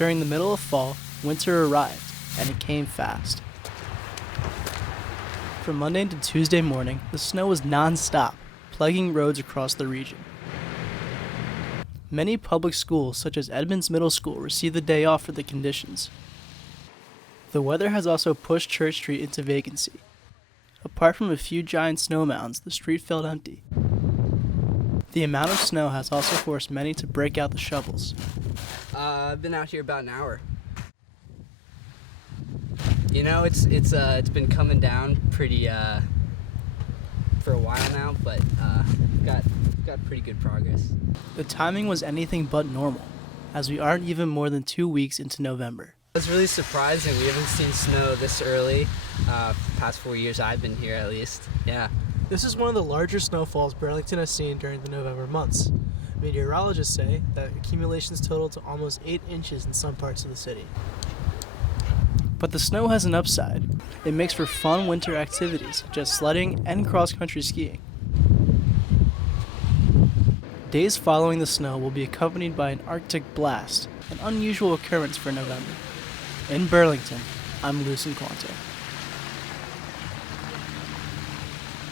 During the middle of fall, winter arrived, and it came fast. From Monday to Tuesday morning, the snow was non-stop, plaguing roads across the region. Many public schools, such as Edmonds Middle School, received the day off for the conditions. The weather has also pushed Church Street into vacancy. Apart from a few giant snow mounds, the street felt empty. The amount of snow has also forced many to break out the shovels. I've been out here about an hour. You know, it's been coming down pretty for a while now, but got pretty good progress. The timing was anything but normal, as we aren't even more than 2 weeks into November. It's really surprising. We haven't seen snow this early. The past 4 years I've been here, at least. Yeah. This is one of the larger snowfalls Burlington has seen during the November months. Meteorologists say that accumulations total to almost 8 inches in some parts of the city. But the snow has an upside. It makes for fun winter activities, such as sledding and cross-country skiing. Days following the snow will be accompanied by an Arctic blast, an unusual occurrence for November. In Burlington, I'm Lucen Quanto.